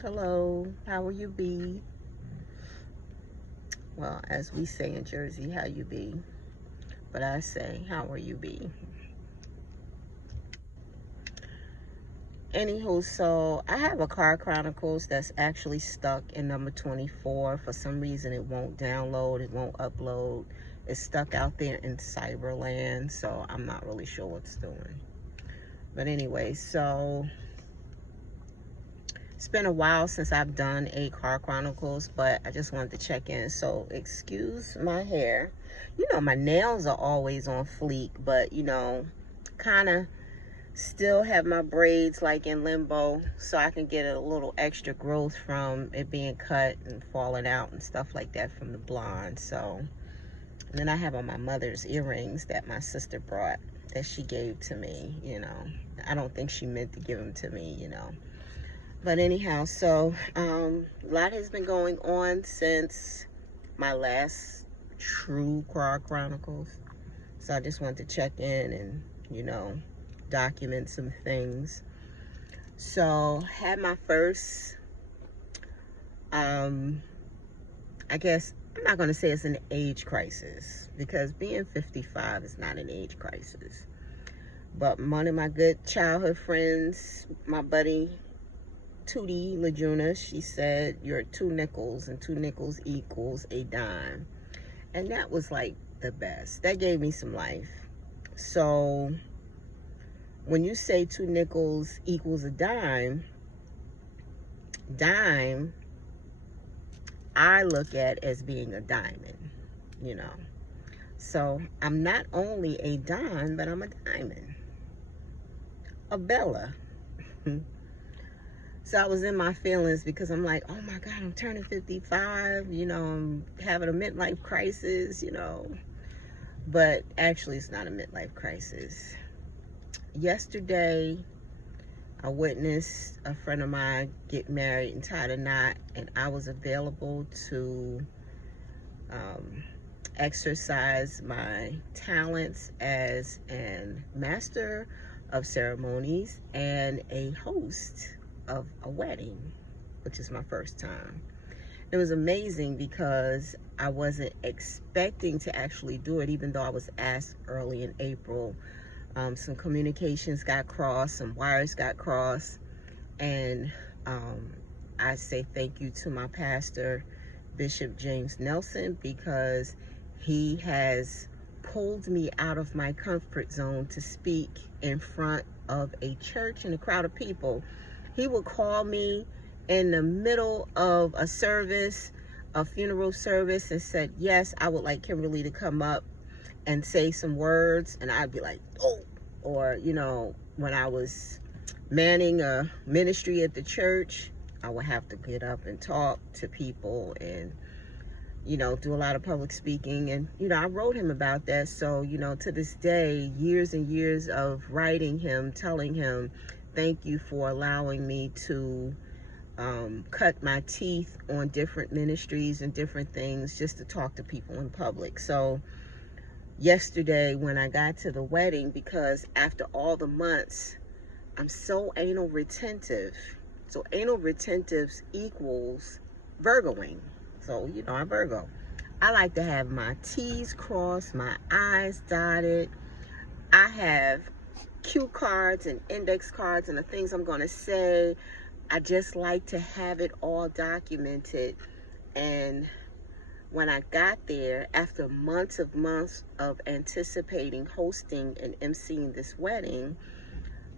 Hello, how are you be? Well, as we say in Jersey, how you be? But I say, how are you be? Anywho, so I have a Car Chronicles that's actually stuck in number 24. For some reason, it won't download, it won't upload. It's stuck out there in Cyberland, so I'm not really sure what's doing. But anyway, so it's been a while since I've done a Car Chronicles, but I just wanted to check in. So excuse my hair. My nails are always on fleek, but kind of still have my braids like in limbo, so I can get a little extra growth from it being cut and falling out and stuff like that from the blonde. So, and then I have on my mother's earrings that my sister brought that she gave to me. I don't think she meant to give them to me. But anyhow, so a lot has been going on since my last true Car Chronicles. So I just wanted to check in and, document some things. So had my first, I guess, I'm not going to say it's an age crisis, because being 55 is not an age crisis. But one of my good childhood friends, my buddy, Tootie Lajuna, she said, "You're 2 nickels, and 2 nickels equals a dime." And that was like the best. That gave me some life. So when you say 2 nickels equals a dime, dime, I look at as being a diamond. So I'm not only a dime, but I'm a diamond. A Bella. So I was in my feelings because I'm like, oh my God, I'm turning 55, I'm having a midlife crisis. But actually it's not a midlife crisis. Yesterday, I witnessed a friend of mine get married and tied a knot, and I was available to exercise my talents as an master of ceremonies and a host of a wedding, which is my first time. It was amazing because I wasn't expecting to actually do it, even though I was asked early in April. Some communications got crossed, some wires got crossed, and I say thank you to my pastor, Bishop James Nelson, because he has pulled me out of my comfort zone to speak in front of a church and a crowd of people. He would call me in the middle of a service, a funeral service, and said, "Yes, I would like Kimberly to come up and say some words." And I'd be like, "Oh." Or, when I was manning a ministry at the church, I would have to get up and talk to people and, do a lot of public speaking. And, I wrote him about that. So, to this day, years and years of writing him, telling him, thank you for allowing me to cut my teeth on different ministries and different things just to talk to people in public. So yesterday when I got to the wedding, because after all the months, I'm so anal retentive. So anal retentives equals Virgoing. So, I'm Virgo. I like to have my T's crossed, my I's dotted. I have cue cards and index cards and the things I'm going to say. I just like to have it all documented. And when I got there, after months of anticipating hosting and emceeing this wedding,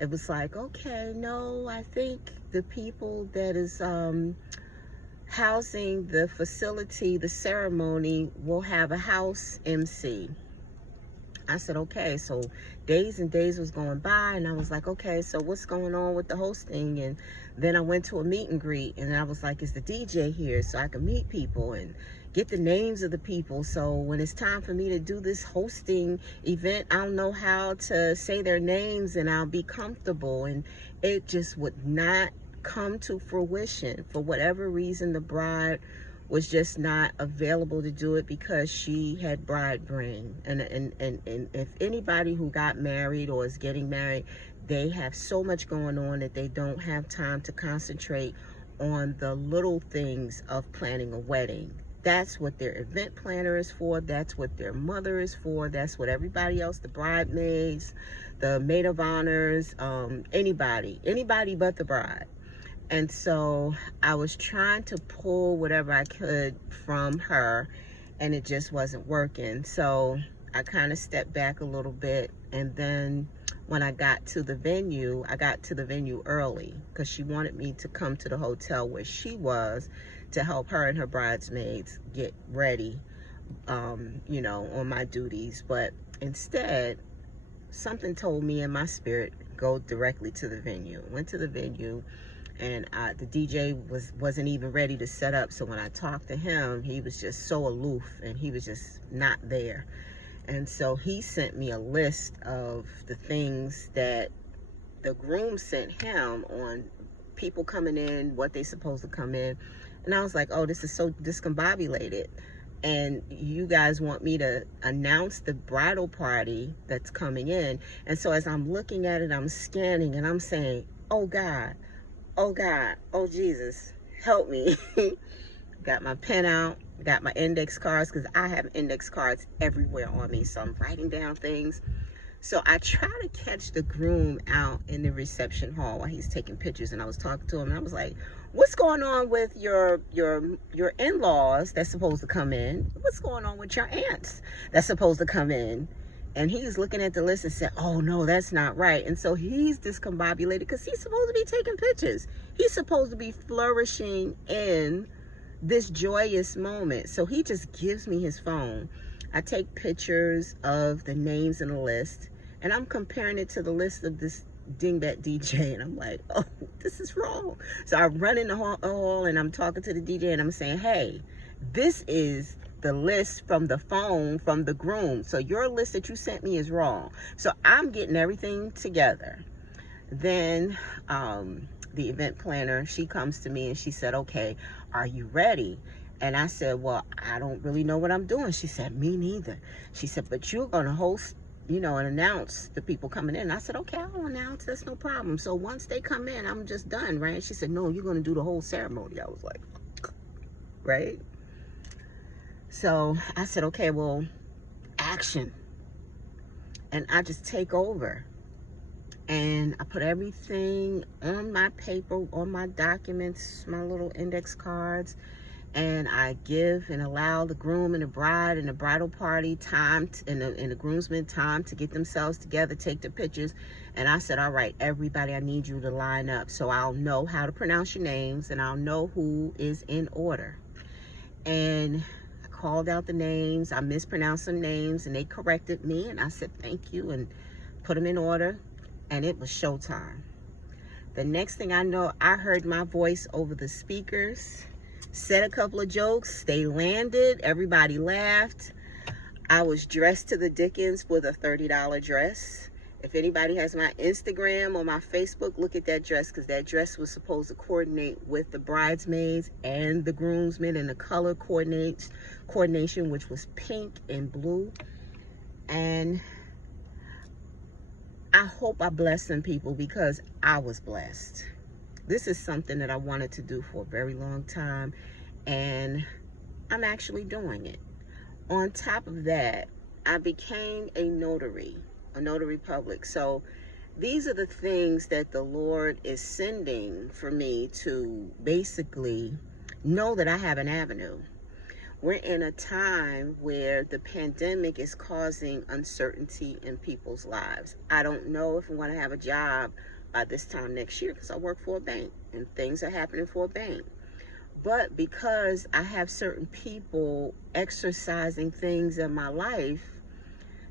it was like, okay, no, I think the people that is housing the facility, the ceremony, will have a house MC. I said, okay. So days and days was going by, and I was like, okay, so what's going on with the hosting? And then I went to a meet and greet, and I was like, is the DJ here so I can meet people and get the names of the people? So when it's time for me to do this hosting event, I'll know how to say their names and I'll be comfortable. And it just would not come to fruition. For whatever reason, the bride was just not available to do it because she had bride brain. And if anybody who got married or is getting married, they have so much going on that they don't have time to concentrate on the little things of planning a wedding. That's what their event planner is for. That's what their mother is for. That's what everybody else, the bridesmaids, the maid of honors, anybody but the bride. And so I was trying to pull whatever I could from her, and it just wasn't working. So I kind of stepped back a little bit, and then when I got to the venue early because she wanted me to come to the hotel where she was to help her and her bridesmaids get ready, you know, on my duties. But instead, something told me in my spirit, go directly to the venue. Went to the venue, and the DJ wasn't even ready to set up. So when I talked to him, he was just so aloof, and he was just not there. And so he sent me a list of the things that the groom sent him on people coming in, what they supposed to come in. And I was like, oh, this is so discombobulated. And you guys want me to announce the bridal party that's coming in. And so as I'm looking at it, I'm scanning, and I'm saying, oh God, oh God, oh Jesus, help me. Got my pen out, got my index cards, because I have index cards everywhere on me. So I'm writing down things. So I try to catch the groom out in the reception hall while he's taking pictures. And I was talking to him, and I was like, what's going on with your in-laws that's supposed to come in? What's going on with your aunts that's supposed to come in? And he's looking at the list and said, oh no, that's not right. And so he's discombobulated because he's supposed to be taking pictures. He's supposed to be flourishing in this joyous moment. So he just gives me his phone. I take pictures of the names in the list, and I'm comparing it to the list of this dingbat DJ, and I'm like, oh, this is wrong. So I run in the hall, and I'm talking to the DJ, and I'm saying, hey, this is the list from the phone from the groom. So your list that you sent me is wrong. So I'm getting everything together. Then the event planner, she comes to me and she said, okay, are you ready? And I said, well, I don't really know what I'm doing. She said, me neither. She said, but you're going to host, you know, and announce the people coming in. And I said, okay, I'll announce. That's no problem. So once they come in, I'm just done, right? She said, no, you're going to do the whole ceremony. I was like, right? So I said, okay, well, action. And I just take over. And I put everything on my paper, on my documents, my little index cards. And I give and allow the groom and the bride and the bridal party time and the groomsmen time to get themselves together, take their pictures. And I said, all right, everybody, I need you to line up so I'll know how to pronounce your names and I'll know who is in order. And I called out the names. I mispronounced some names, and they corrected me. And I said, thank you, and put them in order. And it was showtime. The next thing I know, I heard my voice over the speakers, said a couple of jokes, they landed, everybody laughed. I was dressed to the dickens with a $30 dress. If anybody has my Instagram or my Facebook, look at that dress, because that dress was supposed to coordinate with the bridesmaids and the groomsmen, and the color coordination, which was pink and blue. And I hope I blessed some people, because I was blessed. This is something that I wanted to do for a very long time, and I'm actually doing it. On top of that, I became a notary public. So these are the things that the Lord is sending for me to basically know that I have an avenue. We're in a time where the pandemic is causing uncertainty in people's lives. I don't know if I'm going to have a job by this time next year, because I work for a bank and things are happening for a bank. But because I have certain people exercising things in my life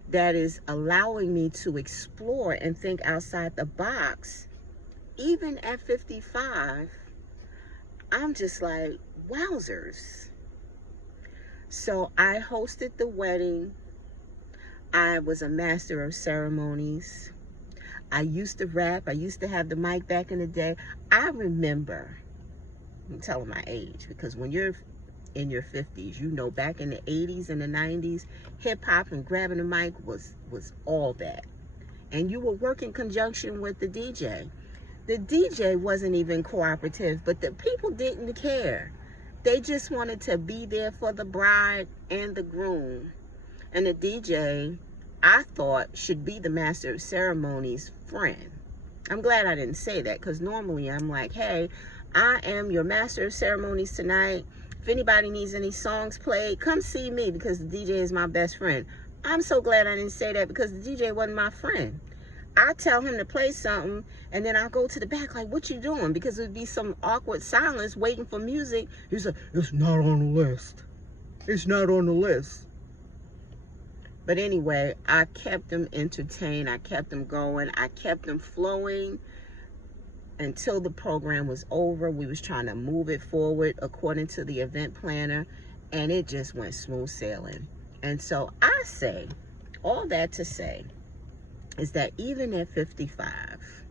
that is allowing me to explore and think outside the box, even at 55, I'm just like, wowzers. So I hosted the wedding. I was a master of ceremonies. I used to rap. I used to have the mic back in the day. I remember, I'm telling my age, because when you're in your 50s, you know, back in the 80s and the 90s, hip hop and grabbing the mic was all that. And you will work in conjunction with the DJ. The DJ wasn't even cooperative, but the people didn't care. They just wanted to be there for the bride and the groom. And the DJ, I thought, should be the master of ceremonies friend. I'm glad I didn't say that, because normally I'm like, hey, I am your master of ceremonies tonight. If anybody needs any songs played, come see me, because the DJ is my best friend. I'm so glad I didn't say that, because the DJ wasn't my friend. I tell him to play something, and then I'll go to the back like, what you doing? Because there'd be some awkward silence waiting for music. He's like, it's not on the list. It's not on the list. But anyway, I kept them entertained. I kept them going. I kept them flowing until the program was over. We was trying to move it forward according to the event planner, and it just went smooth sailing. And so I say, all that to say, is that even at 55,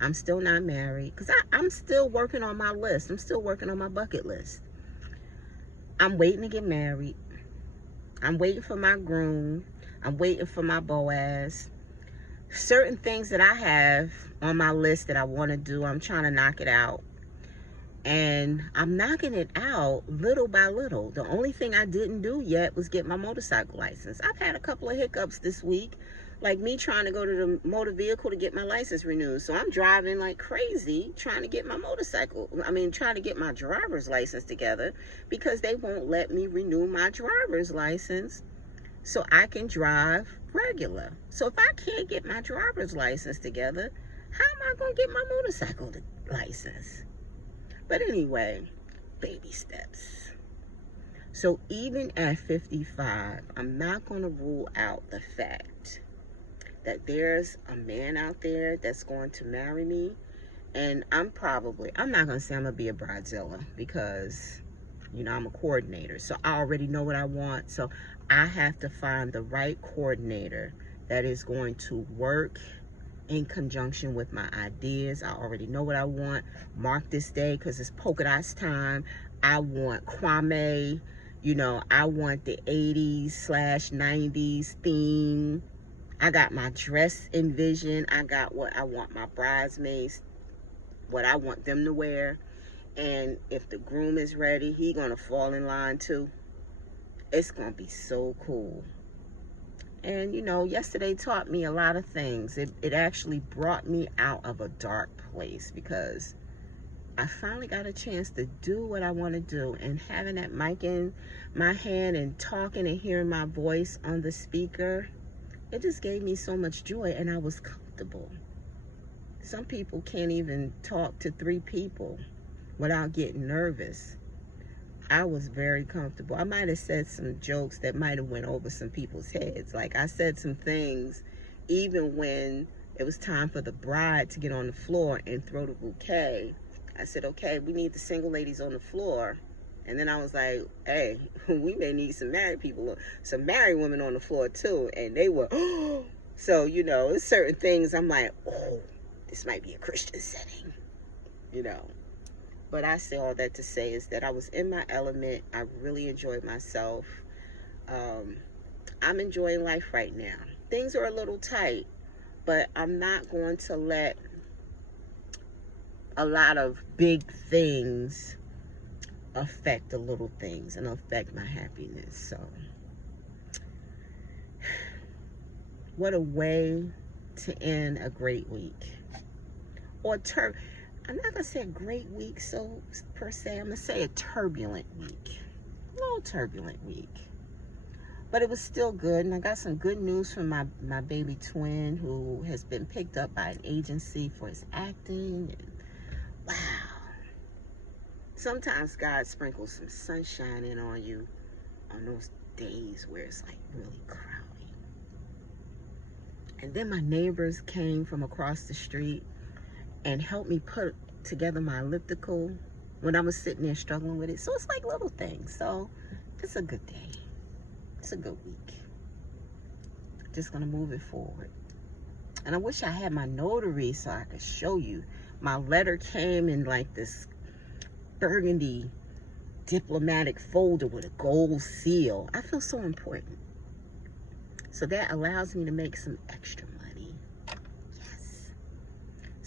I'm still not married, because I'm still working on my list. I'm still working on my bucket list. I'm waiting to get married. I'm waiting for my groom. I'm waiting for my Boaz. Certain things that I have on my list that I want to do, I'm trying to knock it out. And I'm knocking it out little by little. The only thing I didn't do yet was get my motorcycle license. I've had a couple of hiccups this week, like me trying to go to the motor vehicle to get my license renewed. So I'm driving like crazy trying to get my trying to get my driver's license together, because they won't let me renew my driver's license so I can drive regular. So if I can't get my driver's license together, how am I going to get my motorcycle license? But anyway, baby steps. So even at 55, I'm not going to rule out the fact that there's a man out there that's going to marry me. And I'm not going to say I'm going to be a bridezilla, because, you know, I'm a coordinator. So I already know what I want. So I have to find the right coordinator that is going to work in conjunction with my ideas. I already know what I want. Mark this day, because it's polka dots time. I want Kwame. You know, I want the 80s/90s theme. I got my dress envisioned. I got what I want my bridesmaids, what I want them to wear. And if the groom is ready, he gonna fall in line too. It's gonna be so cool. And you know, yesterday taught me a lot of things. It actually brought me out of a dark place, because I finally got a chance to do what I want to do. And having that mic in my hand and talking and hearing my voice on the speaker, it just gave me so much joy, and I was comfortable. Some people can't even talk to 3 people without getting nervous. I was very comfortable. I might have said some jokes that might have went over some people's heads. Like, I said some things even when it was time for the bride to get on the floor and throw the bouquet. I said, okay, we need the single ladies on the floor. And then I was like, hey, we may need some married women on the floor too. And they were, oh. So, you know, there's certain things I'm like, oh, this might be a Christian setting, you know. But I say all that to say is that I was in my element. I really enjoyed myself. I'm enjoying life right now. Things are a little tight, but I'm not going to let a lot of big things affect the little things and affect my happiness. So, what a way to end a great week. I'm not going to say a great week, so per se, I'm going to say a turbulent week. A little turbulent week. But it was still good, and I got some good news from my baby twin, who has been picked up by an agency for his acting. And wow. Sometimes God sprinkles some sunshine in on you on those days where it's like really cloudy. And then my neighbors came from across the street and helped me put together my elliptical when I was sitting there struggling with it. So it's like little things. So it's a good day. It's a good week. Just gonna move it forward. And I wish I had my notary so I could show you. My letter came in like this burgundy diplomatic folder with a gold seal. I feel so important. So that allows me to make some extra money. Yes.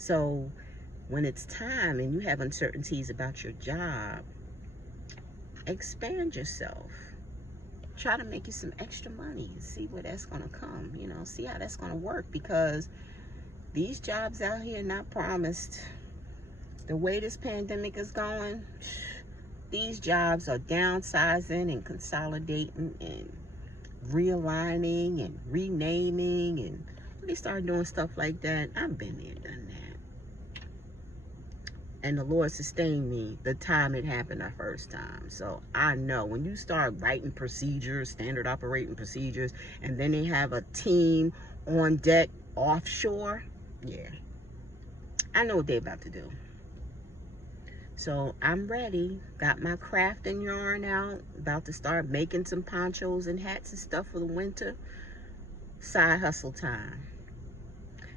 So when it's time and you have uncertainties about your job, expand yourself. Try to make you some extra money. See where that's going to come. You know, see how that's going to work, because these jobs out here not promised. The way this pandemic is going, these jobs are downsizing and consolidating and realigning and renaming, and they start doing stuff like that. I've been there, done that. And the Lord sustained me the time it happened the first time. So I know when you start writing procedures, standard operating procedures, and then they have a team on deck offshore, yeah, I know what they're about to do. So I'm ready. Got my crafting yarn out. About to start making some ponchos and hats and stuff for the winter. Side hustle time.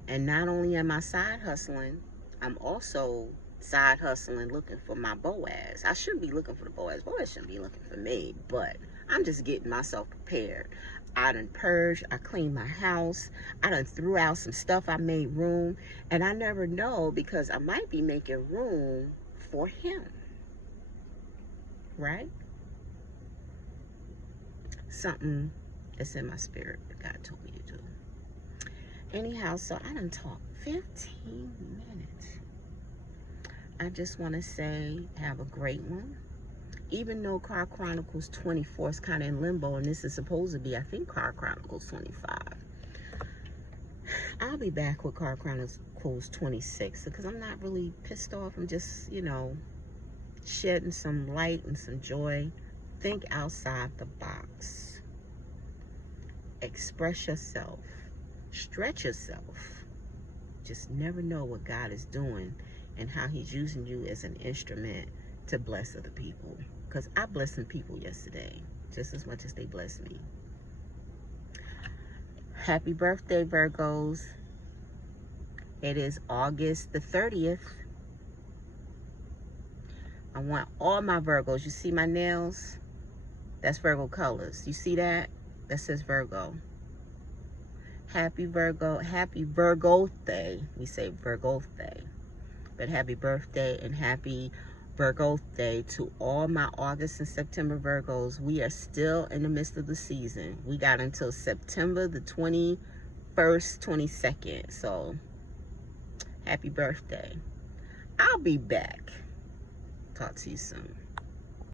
And not only am I side hustling, I'm also side hustling looking for my Boaz. I shouldn't be looking for the Boaz. Boaz shouldn't be looking for me. But I'm just getting myself prepared. I done purged. I cleaned my house. I done threw out some stuff. I made room. And I never know, because I might be making room for him, right? Something that's in my spirit that God told me to do. Anyhow, so I done talked 15 minutes. I just want to say, have a great one. Even though Car Chronicles 24 is kind of in limbo, and this is supposed to be, I think, Car Chronicles 25. I'll be back with Car Chronicles 26, because I'm not really pissed off. I'm just, you know, shedding some light and some joy. Think outside the box. Express yourself. Stretch yourself. Just never know what God is doing and how he's using you as an instrument to bless other people. Because I blessed some people yesterday, just as much as they blessed me. Happy birthday, Virgos. It is August the 30th. I want all my Virgos. You see my nails? That's Virgo colors. You see that? That says Virgo. Happy Virgo. Happy Virgo Day. We say Virgo Day. But happy birthday and happy Virgo Day to all my August and September Virgos. We are still in the midst of the season. We got until September the 21st, 22nd. So, happy birthday. I'll be back. Talk to you soon.